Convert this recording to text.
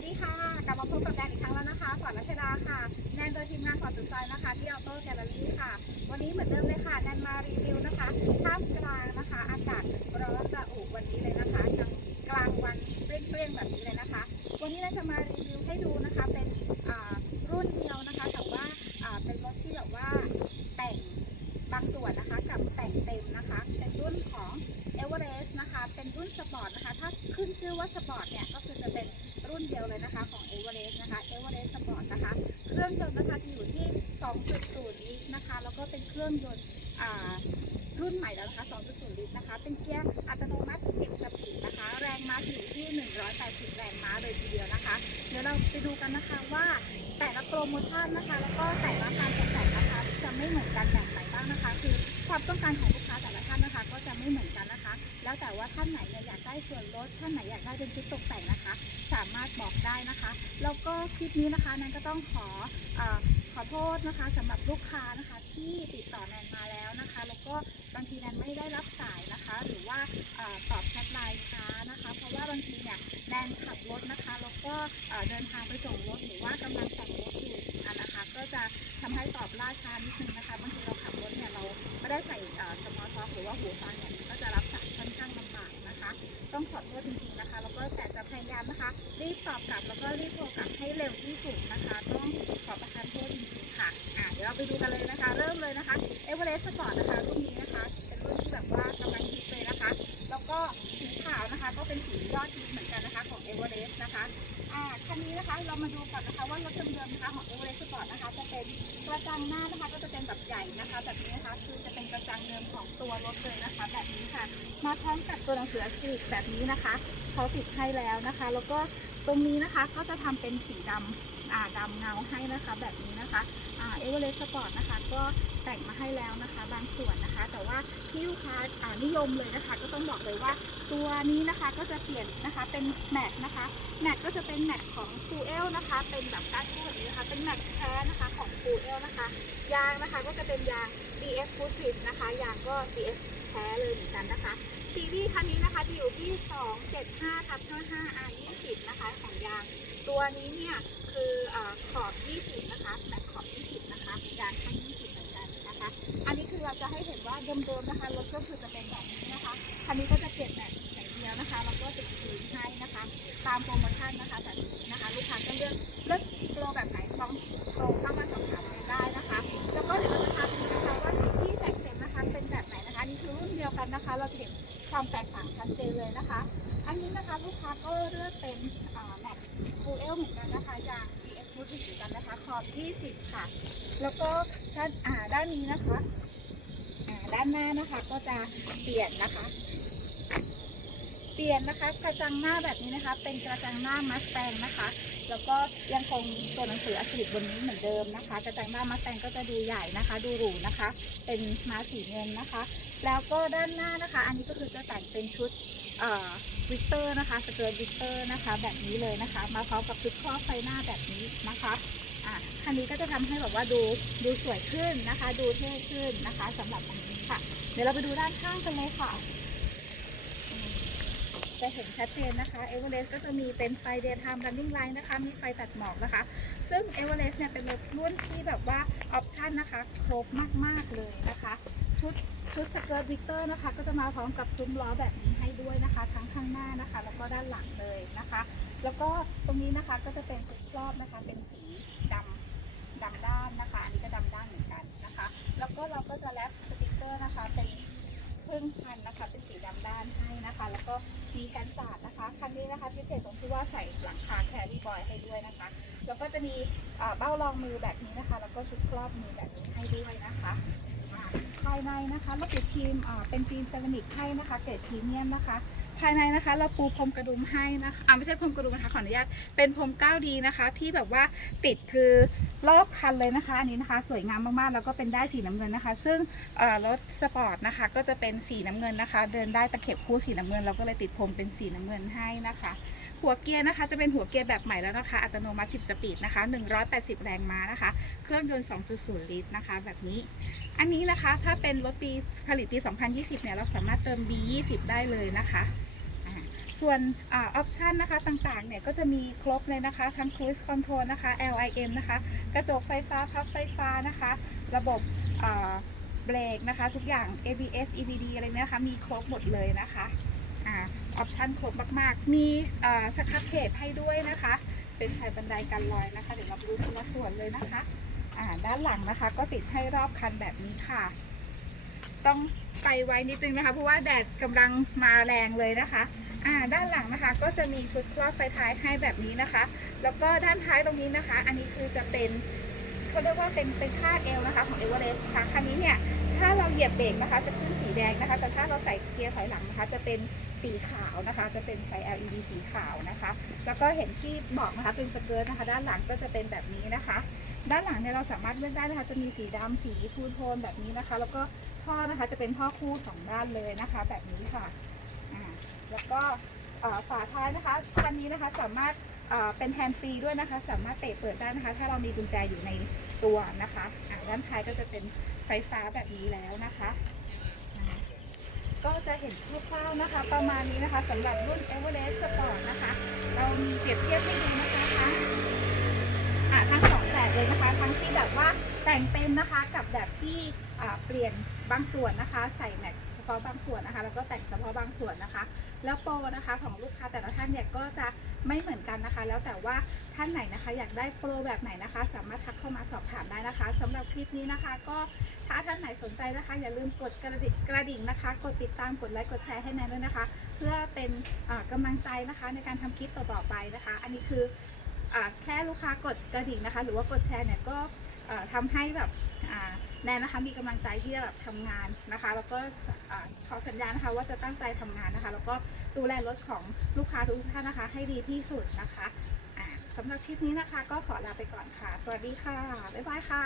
วัสดีค่ะ กลับมาพบกับแนนอีกครั้งแล้วนะคะขวัญรัชดาค่ะแนนโดยทีมงานขวัญสุดใจนะคะที่ออโต้แกลเลอรี่ค่ะ วันนี้เหมือนเดิมเลยค่ะแนนมารีวิวนะคะท่ามกลางนะคะ อากาศร้อนระอุวันนี้เลยนะคะกลางกลางวันเปรี้ยงๆแบบนี้เลยนะคะ วันนี้เราจะมารีวิวให้ดูนะคะ เป็นรุ่นเดียวนะคะแต่ว่าเป็นรถที่แบบว่าแต่งบางส่วนนะคะกับแต่งเต็มนะคะ เป็นรุ่นของเอเวอเรสต์นะคะ เป็นรุ่นสปอร์ตนะคะ ถ้าขึ้นชื่อว่าสปอร์ตเนี่ยก็คือจะเป็น รุ่นเดียวเลยนะคะของเอเวอเรสต์นะคะเอเวอเรสต์สปอร์ตนะคะ เครื่องยนต์นะคะจะอยู่ที่ 2.0 ลิตรนะคะ แล้วก็เป็นเครื่องยนต์รุ่นใหม่แล้วนะคะ 2.0 ลิตรนะคะ เป็นเกียร์อัตโนมัติ 10 สปีดนะคะ แรงม้าอยู่ที่ 180 แรงม้าเลยทีเดียวนะคะ เดี๋ยวเราไปดูกันนะคะว่าแต่ละโปรโมชั่นนะคะ แล้วก็แต่ละการตกแต่งนะคะจะไม่เหมือนกันแบบ ความต้องการของลูกค้าแต่ละท่านนะคะ ก็จะไม่เหมือนกันนะคะ แล้วแต่ว่าท่านไหนเนี่ยอยากได้ส่วนลดท่านไหนอยากได้เป็นชุดตกแต่งนะคะ สามารถบอกได้นะคะแล้วก็คลิปนี้นะคะนั้นก็ต้องขอออขอโทษนะคะสำหรับลูกค้านะคะที่ติดต่อ บล่าช้านิดนึงนะคะบางทีเราขับรถเนี่ยเราไม่ได้ใส่สมอลท็อกหรือว่าหูฟังเนี่ยก็จะรับสายค่อนข้างลำบากนะคะ ต้องขอโทษจริงๆนะคะแล้วก็แต่จะพยายามนะคะ รีบตอบกลับแล้วก็รีบโทรกลับให้เร็วที่สุดนะคะ ต้องขอประทานโทษจริงๆค่ะอะเดี๋ยวเราไปดูกันเลยนะคะ เริ่มเลยนะคะเอเวอเรสต์สปอร์ตนะคะรุ่นนี้นะคะเป็นรุ่นที่แบบว่ากำลังฮิตเลยนะคะ แล้วก็สีขาวนะคะ ก็เป็นสียอดฮิตเหมือนกันนะคะของเอเวอเรสต์นะคะอ่าคันนี้นะคะเรามาดู นะคะว่ารถเดิมๆนะคะของเอเวอเรสต์สปอร์ตนะคะจะเป็นกระจังหน้านะคะก็จะเป็นแบบใหญ่นะคะ แบบนี้นะคะคือจะเป็นกระจังเดิมของตัวรถเลยนะคะ แบบนี้ค่ะ มาพร้อมกับตัวหนังสืออังกฤษแบบนี้นะคะเขาติดให้แล้วนะคะ แล้วก็ตรงนี้นะคะก็จะทำเป็นสีดำอ่าดำเงาให้นะคะแบบนี้นะคะอ่าเอเวอเรสต์สปอร์ตนะคะก็แต่งมาให้แล้วนะคะบางส่วนนะคะ แต่ว่าที่ลูกค้าอ่านิยมเลยนะคะ ก็ต้องบอกเลยว่าตัวนี้นะคะก็จะเปลี่ยนนะคะเป็นแม็กนะคะแม็กก็จะเป็นแม็กของฟูเอลนะคะ เป็นแบบการ์ดแบบนี้นะคะ เป็นแม็กแท้นะคะของฟูเอลนะคะยางนะคะก็จะเป็นยาง BF Food Grip นะคะยางก็ BF แท้เลยเหมือนกันนะคะ ซีรีส์คันนี้นะคะจะอยู่ที่ 275ทับ55 R 20นะคะของยาง ตัวนี้เนี่ยคืออขอบ 20 นะคะแม็กขอบ 20 นะคะยางทั้ง20เหมือนกันนะคะ อันนี้คือเราจะให้เห็นว่าเดิมๆนะคะรถก็คือจะเป็นแบบนี้นะคะ คันนี้ก็จะเปลี่ยนแบบอย่างเดียวนะคะแล้วก็ติดสีให้นะคะ ตามโปรโมชั่นนะคะแบบนี้นะคะ ลูกค้าก็เลือกเลือกโปรแบบไหนลองโทรเข้ามาสอบถามกันได้นะคะ แล้วก็เดี๋ยวเราจะทำดูนะคะว่าที่แต่งเต็มนะคะเป็นแบบไหนนะคะนี่คือรุ่นเดียวกันนะคะ เราจะเห็น ความแตกต่างชัดเจนเลยนะคะ อันนี้นะคะลูกค้าก็เลือกเป็นแม็กฟูเอลเหมือนกันนะคะยาง BF ฟูดเหมือนกันนะคะขอบ20 ค่ะ แล้วก็ด้านอ่าด้านนี้นะคะอ่าด้านหน้านะคะก็จะเปลี่ยนนะคะ เปลี่ยนนะคะกระจังหน้าแบบนี้นะคะ เป็นกระจังหน้ามัสแตงนะคะแล้วก็ยังคงตัวหนังสืออักษรบนนี้เหมือนเดิมนะคะ กระจังหน้ามัสแตงก็จะดูใหญ่นะคะ ดูหรูนะคะ เป็นมาสีเงินนะคะ แล้วก็ด้านหน้านะคะ อันนี้ก็คือจะแต่งเป็นชุดวิกเตอร์นะคะสเกิร์ตวิกเตอร์นะคะ แบบนี้เลยนะคะ มาพร้อมกับชุดครอบไฟหน้าแบบนี้นะคะอะคันนี้ก็จะทำให้แบบว่าดูดูสวยขึ้นนะคะ ดูเท่ขึ้นนะคะสำหรับคันนี้ค่ะ เดี๋ยวเราไปดูด้านข้างกันเลยค่ะจะเห็นชัดเจนนะคะเอเวอเรสต์ก็จะมีเป็นไฟเดย์ไทม์รันนิ่งไลน์นะคะ มีไฟตัดหมอกนะคะ ซึ่งเอเวอเรสต์เนี่ยเป็นรถรุ่นที่แบบว่าออปชันนะคะ ครบมาก ๆ เลยนะคะ ชุดชุดสเกิร์ตวิกเตอร์นะคะ ก็จะมาพร้อมกับซุ้มล้อแบบนี้ให้ด้วยนะคะ ทั้งข้างหน้านะคะ แล้วก็ด้านหลังเลยนะคะ แล้วก็ตรงนี้นะคะก็จะเป็นชุดครอบนะคะ เป็นสีดำดำด้านนะคะ อันนี้ก็ดำด้านเหมือนกันนะคะ แล้วก็เราก็จะแรปสติกเกอร์นะคะ เป็นพึ่งพันนะคะ เป็นสีดำด้านให้นะคะ แล้วก็มีกันสาดนะคะคันนี้นะคะ พิเศษตรงที่ว่าใส่หลังคาแครี่บอยให้ด้วยนะคะ แล้วก็จะมีเบ้ารองมือแบบนี้นะคะ แล้วก็ชุดครอบมือแบบนี้ให้ด้วยนะคะ ภายในนะคะเราติดฟิล์มเป็นฟิล์มเซรามิกให้นะคะ เกรดพรีเมียมนะคะ ภายในนะคะเราปูพรมกระดุมให้นะคะอ่าไม่ใช่พรมกระดุมนะคะขออนุญาตเป็นพรม 9D นะคะ ที่แบบว่าติดคือรอบคันเลยนะคะอันนี้นะคะ สวยงามมากๆแล้วก็เป็นได้สีน้ำเงินนะคะ ซึ่งรถสปอร์ตนะคะ ก็จะเป็นสีน้ำเงินนะคะ เดินได้ตะเข็บคู่สีน้ำเงินเราก็เลยติดพรมเป็นสีน้ำเงินให้นะคะ หัวเกียร์นะคะจะเป็นหัวเกียร์แบบใหม่แล้วนะคะ อัตโนมัติ 10 สปีดนะคะ 180 แรงม้านะคะ เครื่องยนต์ 2.0 ลิตรนะคะ แบบนี้ อันนี้นะคะถ้าเป็นรถปีผลิตปี 2020 เนี่ยเราสามารถเติม B20 ได้เลยนะคะส่วนออปชันนะคะต่างๆ เนี่ยก็จะมีครบเลยนะคะ ทั้ง Cruise Control นะคะ LIM นะคะ กระจกไฟฟ้าพับไฟฟ้านะคะ ระบบเบรกนะคะ ทุกอย่าง ABS EBD อะไรเนี่ยนะคะ มีครบหมดเลยนะคะ ออปชันครบมากๆ มีสครับเพจให้ด้วยนะคะ เป็นชายบันไดกันลอยนะคะ เดี๋ยวเราดูทีละส่วนเลยนะคะด้านหลังนะคะก็ติดให้รอบคันแบบนี้ค่ะ ต้องไปไว้นิดนึงนะคะ เพราะว่าแดดกำลังมาแรงเลยนะคะอ่าด้านหลังนะคะก็จะมีชุดครอบไฟท้ายให้แบบนี้นะคะ แล้วก็ด้านท้ายตรงนี้นะคะ อันนี้คือจะเป็นเขาเรียกว่าเป็นเป็นค่าดเอวนะคะของเอเวอเรสต์ค่ะคันนี้เนี่ยถ้าเราเหยียบเบรกนะคะ จะขึ้นสีแดงนะคะ แต่ถ้าเราใส่เกียร์ถอยหลังนะคะ จะเป็น สีขาวนะคะ จะเป็นไฟ LED สีขาวนะคะ แล้วก็เห็นที่บอกนะคะเป็นสเกิร์ตนะคะ ด้านหลังก็จะเป็นแบบนี้นะคะ ด้านหลังเนี่ยเราสามารถเลือกได้นะคะ จะมีสีดำสีทูโทนแบบนี้นะคะ แล้วก็ท่อนะคะจะเป็นท่อคู่สองด้านเลยนะคะ แบบนี้ค่ะอ่าแล้วก็ฝาท้ายนะคะคันนี้นะคะสามารถเป็นแฮนด์ฟรีด้วยนะคะ สามารถเตะเปิดได้นะคะ ถ้าเรามีกุญแจอยู่ในตัวนะคะด้านท้ายก็จะเป็นไฟฟ้าแบบนี้แล้วนะคะ ก็จะเห็นคร่าวๆนะคะ ประมาณนี้นะคะสำหรับรุ่น Everest Sport นะคะ เรามีเปรียบเทียบให้ดูนะคะทั้งอ่าทั้งสองแบบเลยนะคะ ทั้งที่แบบว่าแต่งเต็มนะคะกับแบบที่อ่าเปลี่ยนบางส่วนนะคะ ใส่แม็กาะบางส่วนนะคะ แล้วก็แต่งเฉพาะบางส่วนนะคะ แล้วโปรนะคะของลูกค้าแต่ละท่านเนี่ยก็จะไม่เหมือนกันนะคะ แล้วแต่ว่าท่านไหนนะคะ อยากได้โปรแบบไหนนะคะ สามารถทักเข้ามาสอบถามได้นะคะสำหรับคลิปนี้นะคะ ก็ถ้าท่านไหนสนใจนะคะ อย่าลืมกดกระดิ่งกระดิ่งนะคะ กดติดตามกดไลค์กดแชร์ให้แนนด้วยนะคะ เพื่อเป็นอ่ากำลังใจนะคะในการทำคลิปต่อๆไปนะคะ อันนี้คืออ่าแค่ลูกค้ากดกระดิ่งนะคะ หรือว่ากดแชร์เนี่ยก็ ทำให้แบบแนนนะคะมีกำลังใจที่จะแบบทำงานนะคะ แล้วก็ขอสัญญานะคะว่าจะตั้งใจทำงานนะคะ แล้วก็ดูแลรถของลูกค้าทุกท่านนะคะ ให้ดีที่สุดนะคะสำหรับคลิปนี้นะคะ ก็ขอลาไปก่อนค่ะ สวัสดีค่ะ บ๊ายบายค่ะ